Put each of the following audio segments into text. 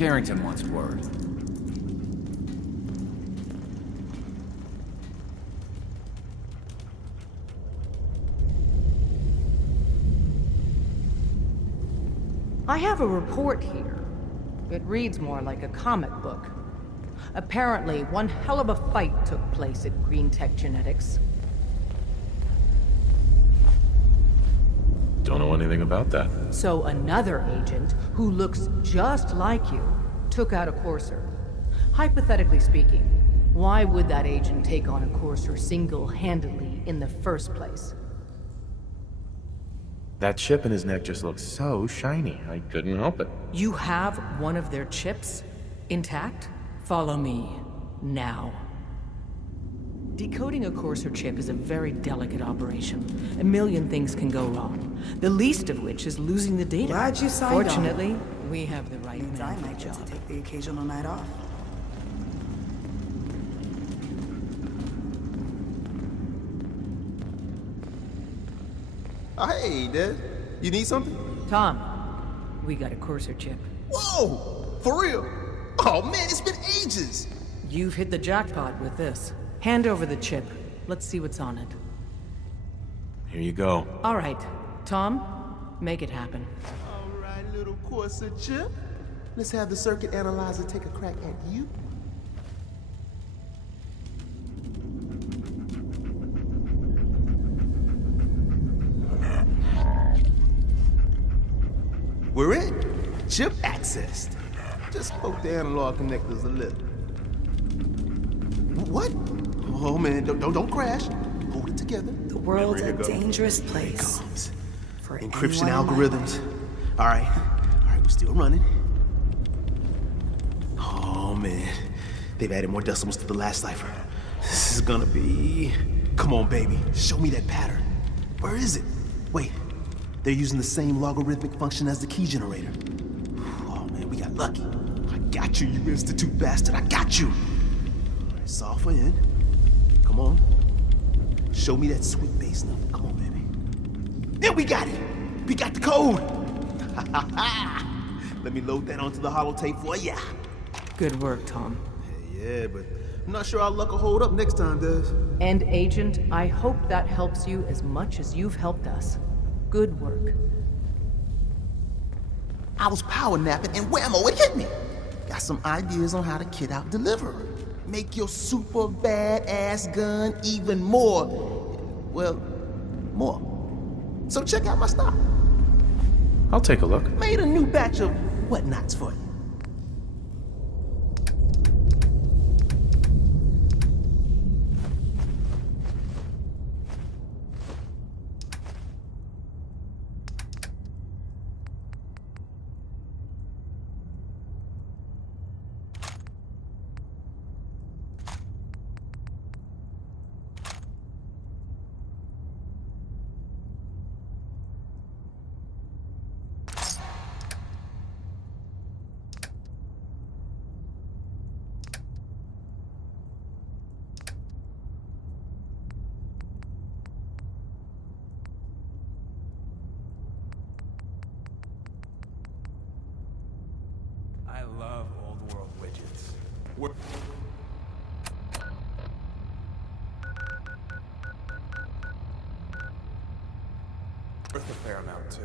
Carrington wants word. I have a report here. It reads more like a comic book. Apparently, one hell of a fight took place at Green Tech Genetics. Don't know anything about that. So another agent, who looks just like you, took out a Courser. Hypothetically speaking, why would that agent take on a Courser single-handedly in the first place? That chip in his neck just looks so shiny. I couldn't help it. You have one of their chips intact? Follow me, now. Decoding a Courser chip is a very delicate operation. A million things can go wrong, the least of which is losing the data. Glad you signed on. Fortunately, we have the right Means I man for might the get job. to take the occasional night off. Oh, hey, Dad. You need something? Tom, we got a Courser chip. Whoa! For real? Oh, man, it's been ages! You've hit the jackpot with this. Hand over the chip. Let's see what's on it. Here you go. All right, Tom, make it happen. All right, little Corsa chip. Let's have the circuit analyzer take a crack at you. We're in. Chip accessed. Just poke the analog connectors a little. What? Oh man, don't crash. Hold it together. The world's Here a we go. dangerous Here it place. comes. For Encryption anyone in my algorithms. All right, we're still running. Oh man, they've added more decimals to the last cipher. This is gonna be. Come on, baby, show me that pattern. Where is it? Wait, they're using the same logarithmic function as the key generator. Oh man, we got lucky. I got you, you institute bastard. I got you. All right, solve for n. Come on. Show me that sweet bass number. Come on, baby. And we got it. We got the code. Let me load that onto the holotape for ya. Good work, Tom. Yeah, but I'm not sure our luck will hold up next time, does? And Agent, I hope that helps you as much as you've helped us. Good work. I was power napping and whammo, it hit me. Got some ideas on how to kit out Deliverer. Make your super badass gun even more, well, more. So check out my stock. I'll take a look. Made a new batch of whatnots for you. I love old world widgets. Worth a fair amount, too.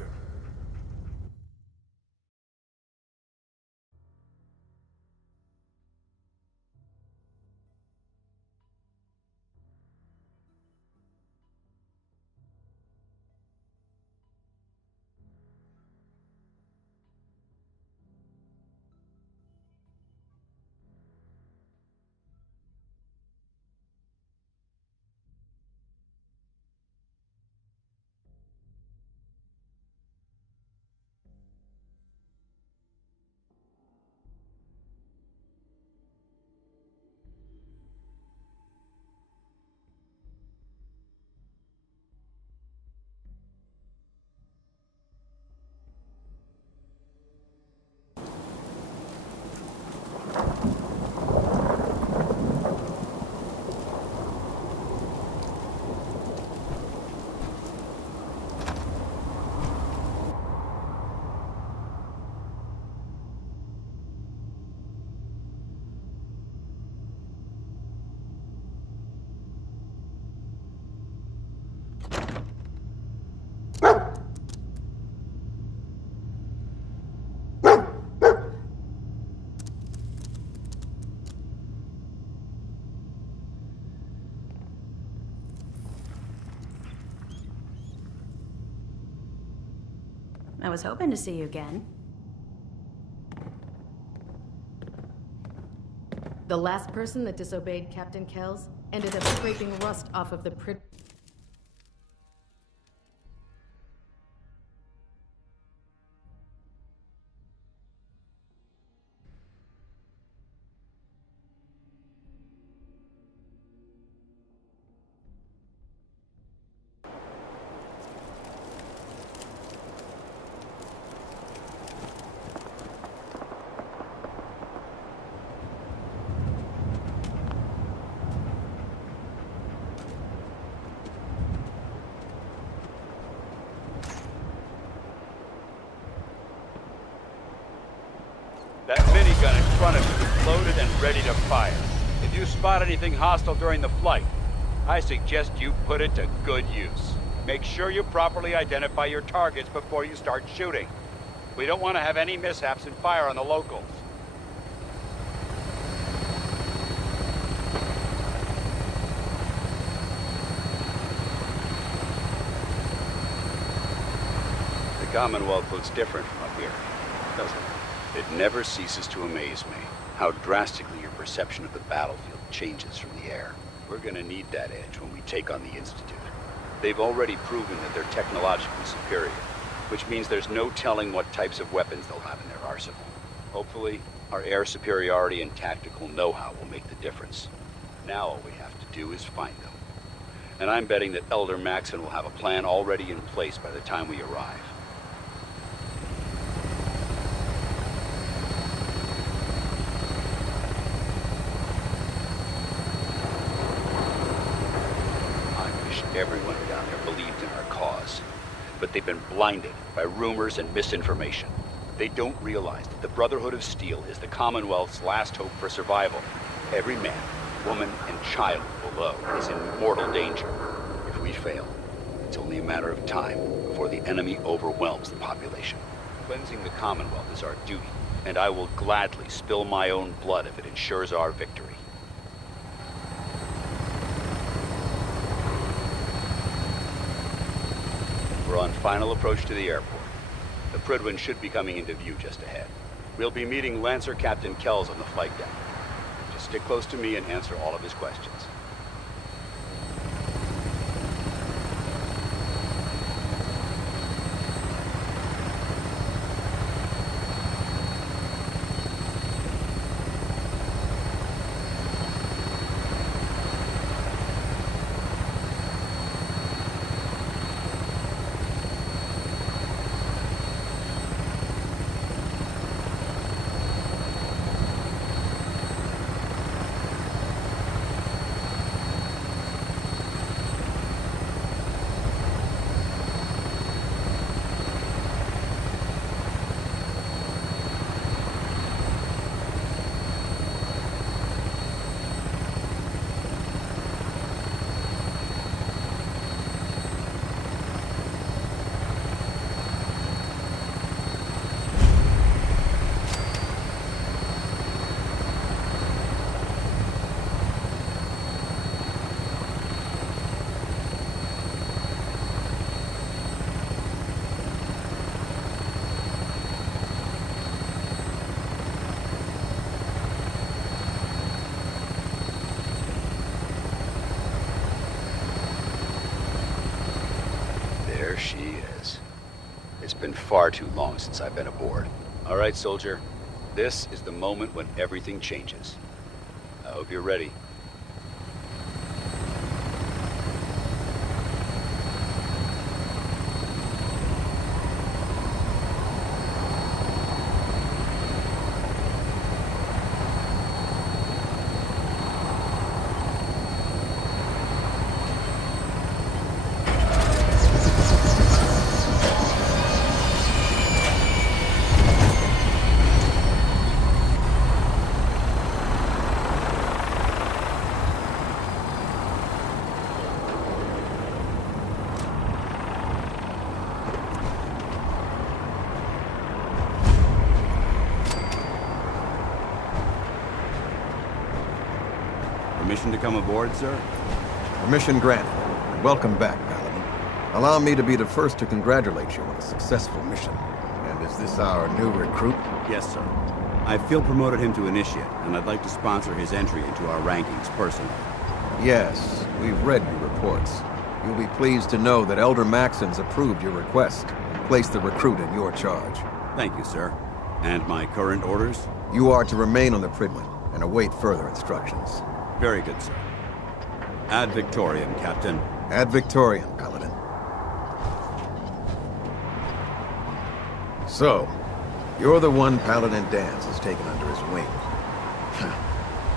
I was hoping to see you again. The last person that disobeyed Captain Kells ended up scraping rust off of the That minigun in front of you is loaded and ready to fire. If you spot anything hostile during the flight, I suggest you put it to good use. Make sure you properly identify your targets before you start shooting. We don't want to have any mishaps and fire on the locals. The Commonwealth looks different from up here, doesn't it? It never ceases to amaze me how drastically your perception of the battlefield changes from the air. We're gonna need that edge when we take on the Institute. They've already proven that they're technologically superior, which means there's no telling what types of weapons they'll have in their arsenal. Hopefully, our air superiority and tactical know-how will make the difference. Now all we have to do is find them. And I'm betting that Elder Maxson will have a plan already in place by the time we arrive. Everyone down there believed in our cause, but they've been blinded by rumors and misinformation. They don't realize that the Brotherhood of Steel is the Commonwealth's last hope for survival. Every man, woman, and child below is in mortal danger. If we fail, it's only a matter of time before the enemy overwhelms the population. Cleansing the Commonwealth is our duty, and I will gladly spill my own blood if it ensures our victory. We're on final approach to the airport. The Prydwen should be coming into view just ahead. We'll be meeting Lancer Captain Kells on the flight deck. Just stick close to me and answer all of his questions. There she is. It's been far too long since I've been aboard. All right, soldier. This is the moment when everything changes. I hope you're ready. Permission to come aboard, sir? Permission granted. Welcome back, Paladin. Allow me to be the first to congratulate you on a successful mission. this our new recruit? Yes, sir. I feel promoted him to initiate, and I'd like to sponsor his entry into our rankings personally. Yes, we've read your reports. You'll be pleased to know that Elder Maxson's approved your request and placed the recruit in your charge. Thank you, sir. And my current orders? You are to remain on the Prydwen and await further instructions. Very good, sir. Ad Victoriam, Captain. Ad Victoriam, Paladin. So, you're the one Paladin Danse has taken under his wing.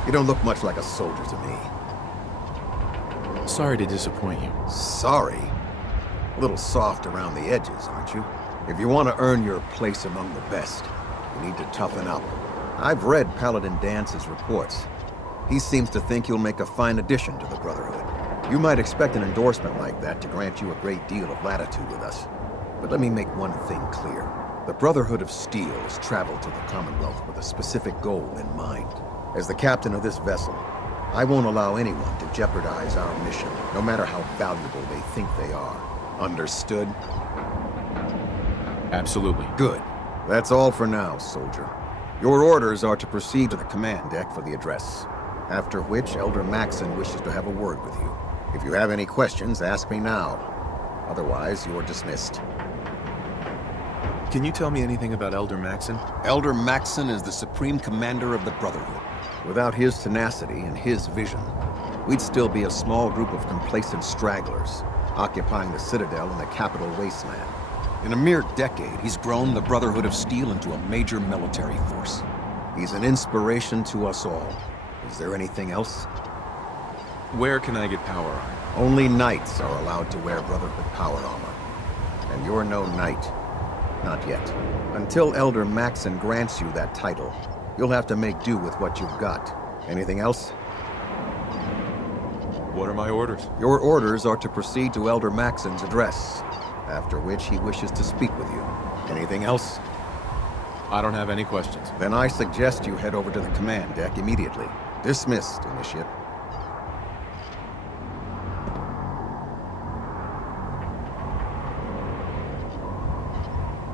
You don't look much like a soldier to me. Sorry to disappoint you. Sorry? A little soft around the edges, aren't you? If you want to earn your place among the best, you need to toughen up. I've read Paladin Dance's reports. He seems to think you'll make a fine addition to the Brotherhood. You might expect an endorsement like that to grant you a great deal of latitude with us. But let me make one thing clear. The Brotherhood of Steel has traveled to the Commonwealth with a specific goal in mind. As the captain of this vessel, I won't allow anyone to jeopardize our mission, no matter how valuable they think they are. Understood? Absolutely. Good. That's all for now, soldier. Your orders are to proceed to the command deck for the address. After which, Elder Maxson wishes to have a word with you. If you have any questions, ask me now. Otherwise, you're dismissed. Can you tell me anything about Elder Maxson? Elder Maxson is the Supreme Commander of the Brotherhood. Without his tenacity and his vision, we'd still be a small group of complacent stragglers, occupying the Citadel in the capital wasteland. In a mere decade, he's grown the Brotherhood of Steel into a major military force. He's an inspiration to us all. Is there anything else? Where can I get power armor? Only knights are allowed to wear Brotherhood power armor. And you're no knight. Not yet. Until Elder Maxson grants you that title, you'll have to make do with what you've got. Anything else? What are my orders? Your orders are to proceed to Elder Maxson's address, after which he wishes to speak with you. Anything else? I don't have any questions. Then I suggest you head over to the command deck immediately. Dismissed, Initiate.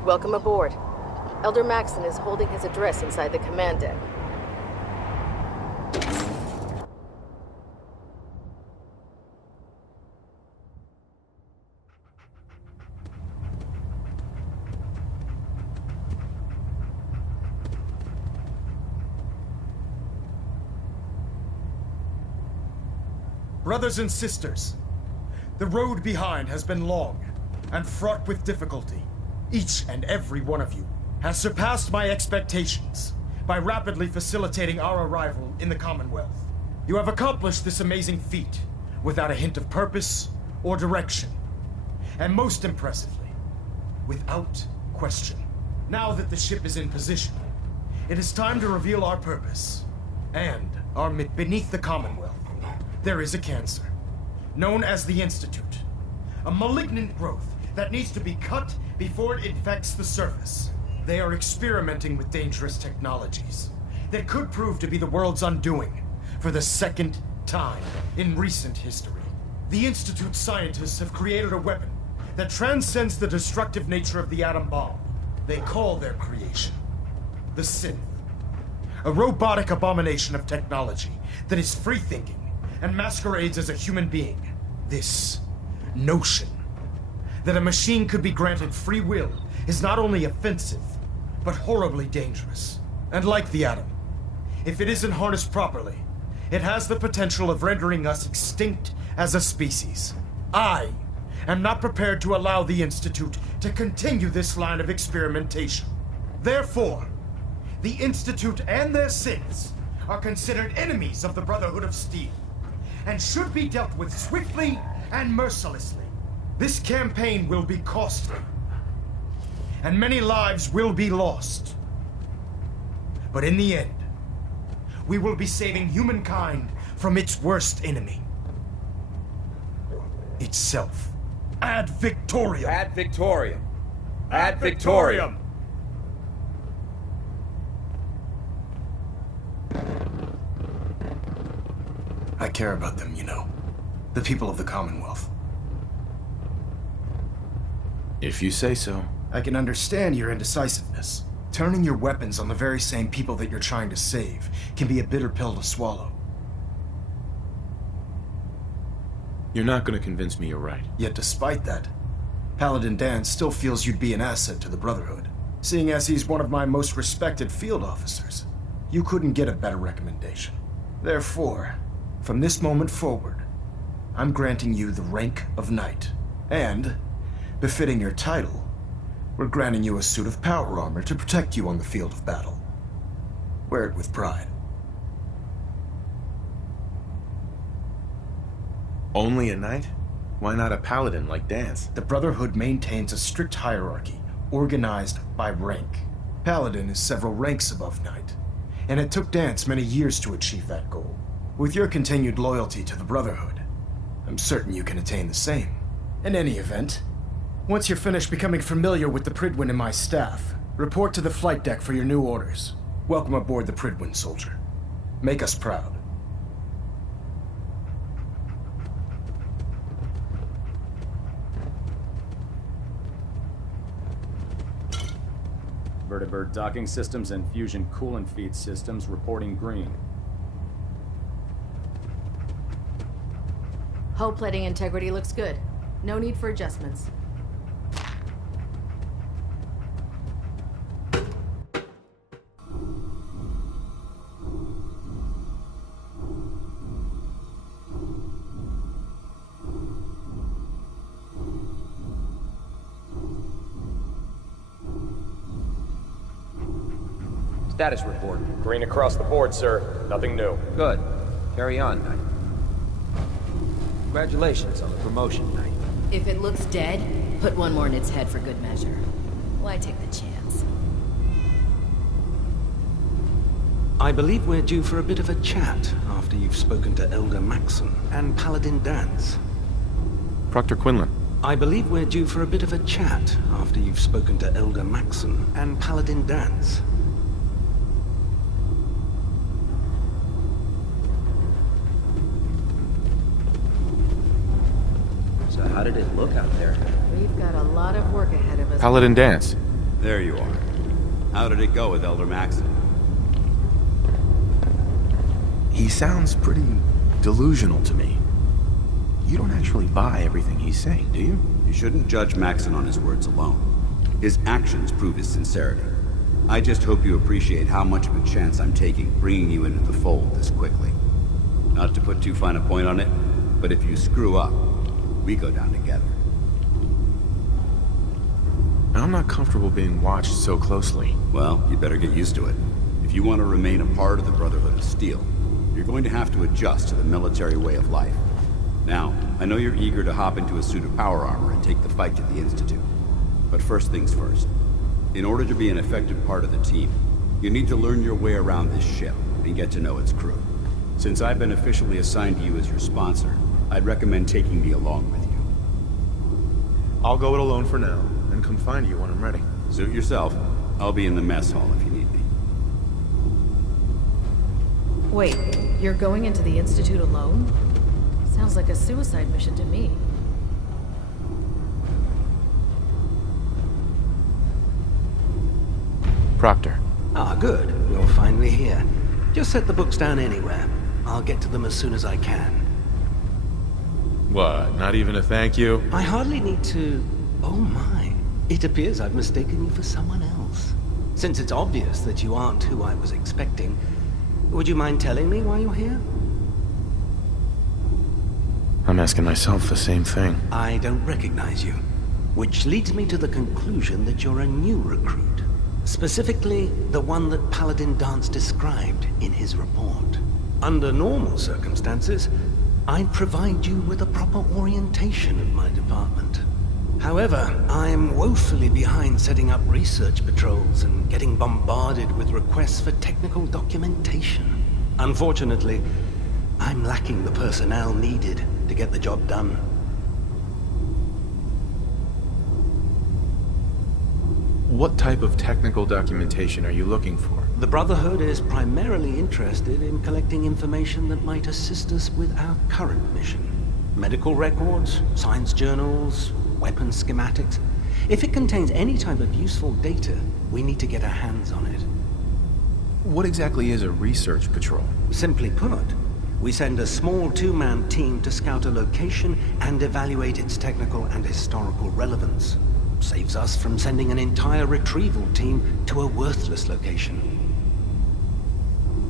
Welcome aboard. Elder Maxson is holding his address inside the command deck. Brothers and sisters, the road behind has been long and fraught with difficulty. Each and every one of you has surpassed my expectations by rapidly facilitating our arrival in the Commonwealth. You have accomplished this amazing feat without a hint of purpose or direction, and most impressively, without question. Now that the ship is in position, it is time to reveal our purpose and our mission. Beneath the Commonwealth, there is a cancer, known as the Institute, a malignant growth that needs to be cut before it infects the surface. They are experimenting with dangerous technologies that could prove to be the world's undoing for the second time in recent history. The Institute's scientists have created a weapon that transcends the destructive nature of the atom bomb. They call their creation the Synth, a robotic abomination of technology that is free-thinking and masquerades as a human being. This notion that a machine could be granted free will is not only offensive, but horribly dangerous. And like the atom, if it isn't harnessed properly, it has the potential of rendering us extinct as a species. I am not prepared to allow the Institute to continue this line of experimentation. Therefore, the Institute and their synths are considered enemies of the Brotherhood of Steel, and should be dealt with swiftly and mercilessly. This campaign will be costly, and many lives will be lost. But in the end, we will be saving humankind from its worst enemy. Itself. Ad Victoriam! Ad Victoriam! Ad Victoriam! I care about them, you know. The people of the Commonwealth. If you say so. I can understand your indecisiveness. Turning your weapons on the very same people that you're trying to save can be a bitter pill to swallow. You're not gonna convince me you're right. Yet despite that, Paladin Dan still feels you'd be an asset to the Brotherhood. Seeing as he's one of my most respected field officers, you couldn't get a better recommendation. Therefore, from this moment forward, I'm granting you the rank of Knight. And, befitting your title, we're granting you a suit of power armor to protect you on the field of battle. Wear it with pride. Only a knight? Why not a paladin like Dance? The Brotherhood maintains a strict hierarchy, organized by rank. Paladin is several ranks above Knight, and it took Dance many years to achieve that goal. With your continued loyalty to the Brotherhood, I'm certain you can attain the same. In any event, once you're finished becoming familiar with the Prydwen and my staff, report to the flight deck for your new orders. Welcome aboard the Prydwen, soldier. Make us proud. Vertibird docking systems and fusion coolant feed systems reporting green. Hull plating integrity looks good. No need for adjustments. Status report. Green across the board, sir. Nothing new. Good. Carry on, Knight. Congratulations on the promotion, Knight. If it looks dead, put one more in its head for good measure. Why take the chance? I believe we're due for a bit of a chat after you've spoken to Elder Maxson and Paladin Dance. Proctor Quinlan. I believe we're due for a bit of a chat after you've spoken to Elder Maxson and Paladin Dance. So how did it look out there? We've got a lot of work ahead of us. Paladin Dance. There you are. How did it go with Elder Maxson? He sounds pretty delusional to me. You don't actually buy everything he's saying, do you? You shouldn't judge Maxson on his words alone. His actions prove his sincerity. I just hope you appreciate how much of a chance I'm taking bringing you into the fold this quickly. Not to put too fine a point on it, but if you screw up, we go down together. I'm not comfortable being watched so closely. Well, you better get used to it. If you want to remain a part of the Brotherhood of Steel, you're going to have to adjust to the military way of life. Now, I know you're eager to hop into a suit of power armor and take the fight to the Institute. But first things first. In order to be an effective part of the team, you need to learn your way around this ship and get to know its crew. Since I've been officially assigned to you as your sponsor, I'd recommend taking me along with you. I'll go it alone for now, and come find you when I'm ready. Suit yourself. I'll be in the mess hall if you need me. Wait, you're going into the Institute alone? Sounds like a suicide mission to me. Proctor. Ah, good. You're finally here. Just set the books down anywhere. I'll get to them as soon as I can. What, not even a thank you? I hardly need to... Oh my. It appears I've mistaken you for someone else. Since it's obvious that you aren't who I was expecting, would you mind telling me why you're here? I'm asking myself the same thing. I don't recognize you. Which leads me to the conclusion that you're a new recruit. Specifically, the one that Paladin Dance described in his report. Under normal circumstances, I'd provide you with a proper orientation of my department. However, I'm woefully behind setting up research patrols and getting bombarded with requests for technical documentation. Unfortunately, I'm lacking the personnel needed to get the job done. What type of technical documentation are you looking for? The Brotherhood is primarily interested in collecting information that might assist us with our current mission. Medical records, science journals, weapon schematics. If it contains any type of useful data, we need to get our hands on it. What exactly is a research patrol? Simply put, we send a small two-man team to scout a location and evaluate its technical and historical relevance. Saves us from sending an entire retrieval team to a worthless location.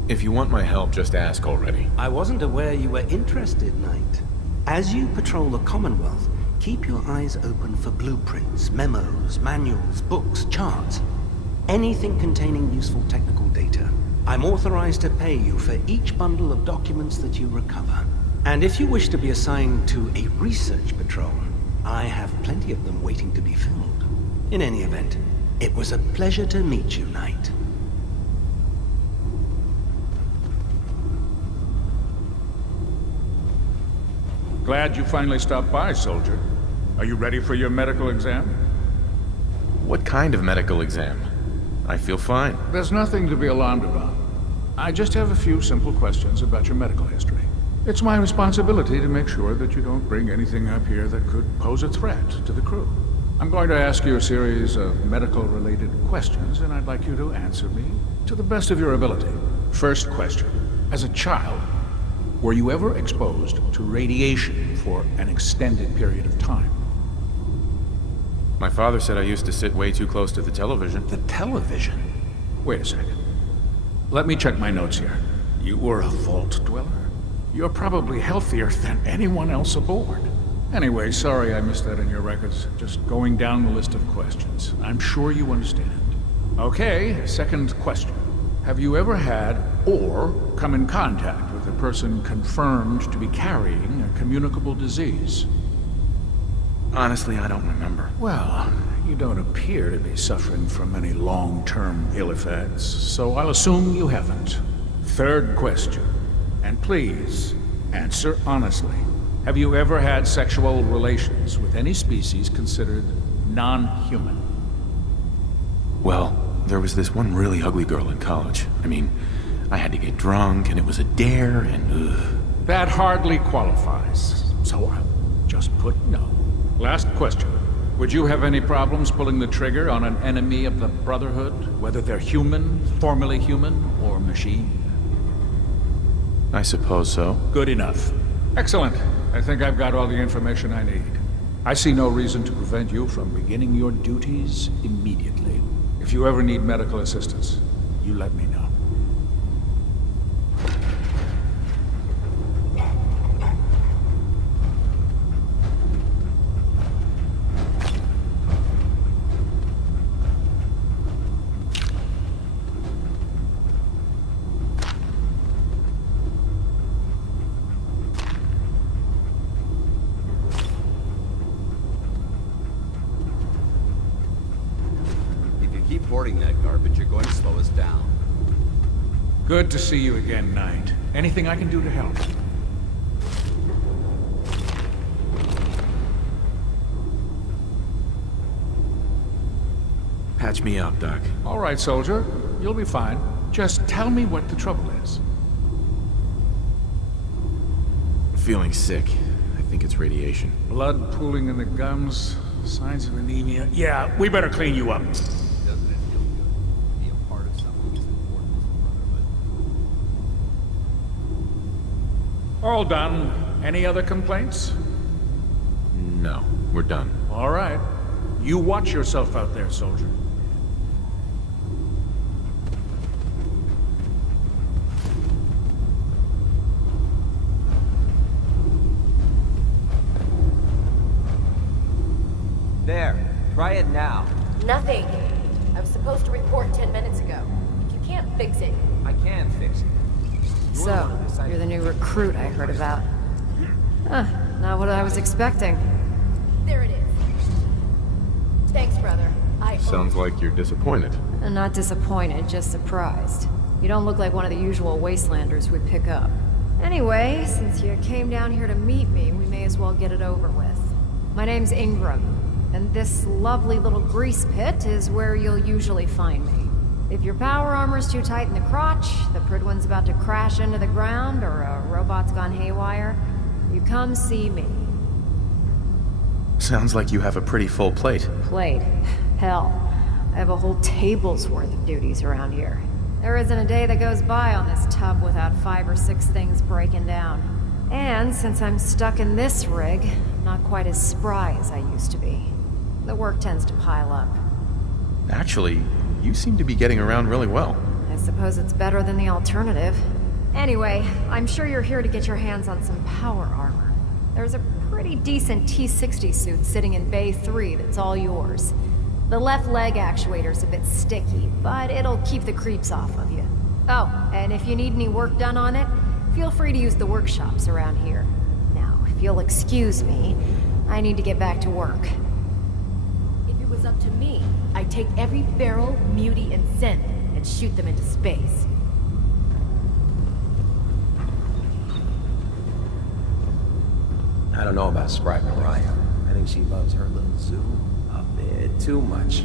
If you want my help, just ask already. I wasn't aware you were interested, Knight. As you patrol the Commonwealth, keep your eyes open for blueprints, memos, manuals, books, charts. Anything containing useful technical data. I'm authorized to pay you for each bundle of documents that you recover. And if you wish to be assigned to a research patrol, I have plenty of them waiting to be filled. In any event, it was a pleasure to meet you, Knight. Glad you finally stopped by, soldier. Are you ready for your medical exam? What kind of medical exam? I feel fine. There's nothing to be alarmed about. I just have a few simple questions about your medical history. It's my responsibility to make sure that you don't bring anything up here that could pose a threat to the crew. I'm going to ask you a series of medical-related questions, and I'd like you to answer me to the best of your ability. First question. As a child, were you ever exposed to radiation for an extended period of time? My father said I used to sit way too close to the television. The television? Wait a second. Let me check my notes here. You were a vault dweller? You're probably healthier than anyone else aboard. Anyway, sorry I missed that in your records. Just going down the list of questions. I'm sure you understand. Okay, second question. Have you ever had or come in contact with a person confirmed to be carrying a communicable disease? Honestly, I don't remember. Well, you don't appear to be suffering from any long-term ill effects, so I'll assume you haven't. Third question, and please, answer honestly. Have you ever had sexual relations with any species considered non-human? Well, there was this one really ugly girl in college. I mean, I had to get drunk, and it was a dare, and ugh. That hardly qualifies, so I'll just put no. Last question. Would you have any problems pulling the trigger on an enemy of the Brotherhood, whether they're human, formerly human, or machine? I suppose so. Good enough. Excellent. I think I've got all the information I need. I see no reason to prevent you from beginning your duties immediately. If you ever need medical assistance, you let me know. That garbage, you're going to slow us down. Good to see you again, Knight. Anything I can do to help? Patch me up, Doc. All right, soldier. You'll be fine. Just tell me what the trouble is. Feeling sick. I think it's radiation. Blood pooling in the gums, signs of anemia. Yeah, we better clean you up. All done. Any other complaints? No, we're done. All right. You watch yourself out there, soldier. There. Try it now. Nothing. I was supposed to report 10 minutes ago. If you can't fix it... I can fix it. So, you're the new recruit I heard about. Huh, not what I was expecting. There it is. Thanks, brother. Sounds like you're disappointed. I'm not disappointed, just surprised. You don't look like one of the usual wastelanders we'd pick up. Anyway, since you came down here to meet me, we may as well get it over with. My name's Ingram, and this lovely little grease pit is where you'll usually find me. If your power armor's too tight in the crotch, the Prydwen's about to crash into the ground, or a robot's gone haywire, you come see me. Sounds like you have a pretty full plate. Plate? Hell, I have a whole table's worth of duties around here. There isn't a day that goes by on this tub without 5 or 6 things breaking down. And since I'm stuck in this rig, I'm not quite as spry as I used to be. The work tends to pile up. Actually, you seem to be getting around really well. I suppose it's better than the alternative. Anyway, I'm sure you're here to get your hands on some power armor. There's a pretty decent T-60 suit sitting in Bay 3 that's all yours. The left leg actuator's a bit sticky, but it'll keep the creeps off of you. Oh, and if you need any work done on it, feel free to use the workshops around here. Now, if you'll excuse me, I need to get back to work. If it was up to me, I'd take every barrel, mutie, and synth and shoot them into space. I don't know about Sprite Mariah. I think she loves her little zoo a bit too much.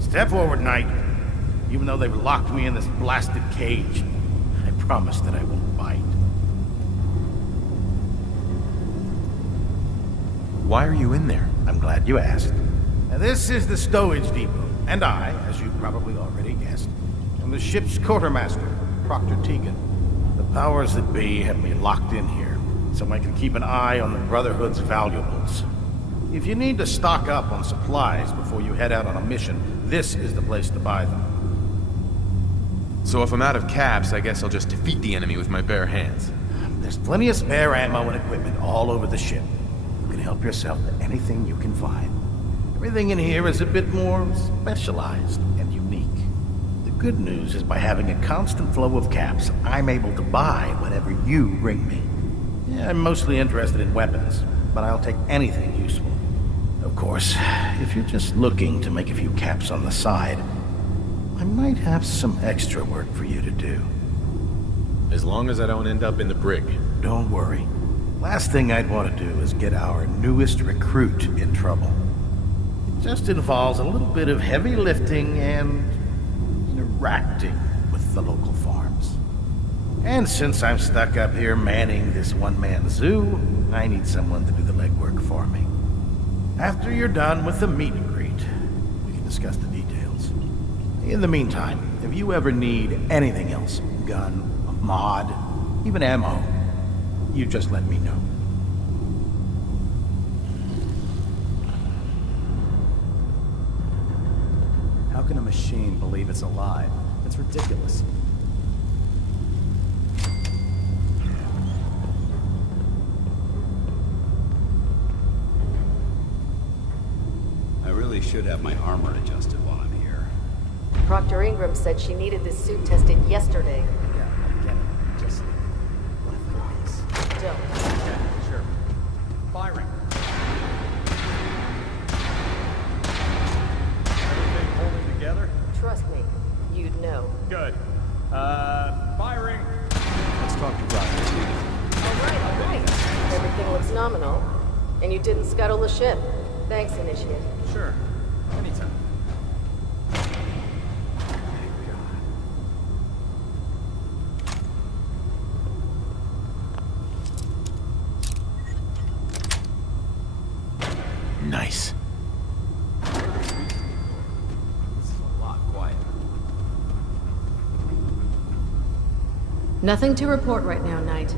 Step forward, Knight. Even though they've locked me in this blasted cage, I promise that I won't bite. Why are you in there? I'm glad you asked. Now, this is the stowage depot, and I, as you probably already guessed, am the ship's quartermaster, Proctor Tegan. The powers that be have me locked in here, so I can keep an eye on the Brotherhood's valuables. If you need to stock up on supplies before you head out on a mission, this is the place to buy them. So if I'm out of caps, I guess I'll just defeat the enemy with my bare hands. There's plenty of spare ammo and equipment all over the ship. You can help yourself to anything you can find. Everything in here is a bit more specialized and unique. The good news is by having a constant flow of caps, I'm able to buy whatever you bring me. Yeah, I'm mostly interested in weapons, but I'll take anything useful. Of course, if you're just looking to make a few caps on the side, I might have some extra work for you to do. As long as I don't end up in the brig. Don't worry. Last thing I'd want to do is get our newest recruit in trouble. It just involves a little bit of heavy lifting and interacting with the local farms. And since I'm stuck up here manning this one-man zoo, I need someone to do the legwork for me. After you're done with the meet and greet, we can discuss the details. In the meantime, if you ever need anything else, gun, a mod, even ammo, you just let me know. How can a machine believe it's alive? That's ridiculous. I really should have my armor adjusted while I'm here. Proctor Ingram said she needed this suit tested yesterday. Yeah, I get it. Just... what if it is? Don't. Yeah, sure. Firing. Everything holding together? Trust me, you'd know. Good. Firing. Let's talk to Prydwen. All right. Everything looks nominal. And you didn't scuttle the ship. Thanks, Initiate. Sure. Anytime. Nice. This is a lot quieter. Nothing to report right now, Knight.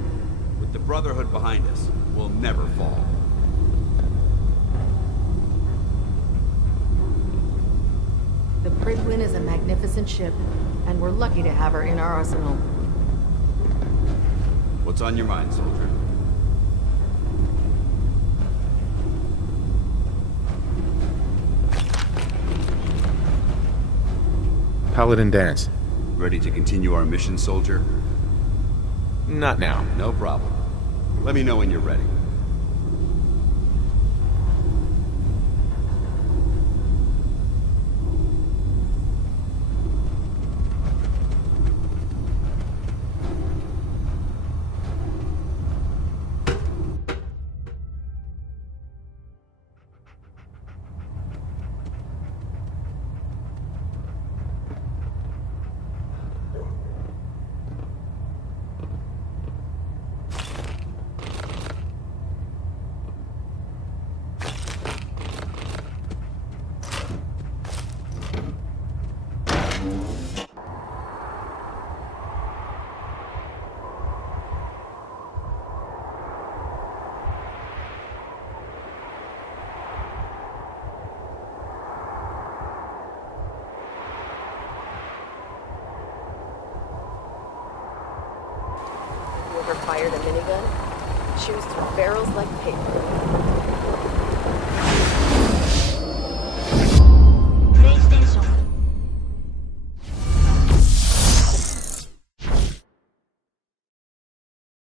With the Brotherhood behind us, we'll never fall. The Prydwen is a magnificent ship, and we're lucky to have her in our arsenal. What's on your mind, soldier? Paladin Dance. Ready to continue our mission, soldier? Not now. No problem. Let me know when you're ready. ever fired a minigun? Chews through barrels like paper.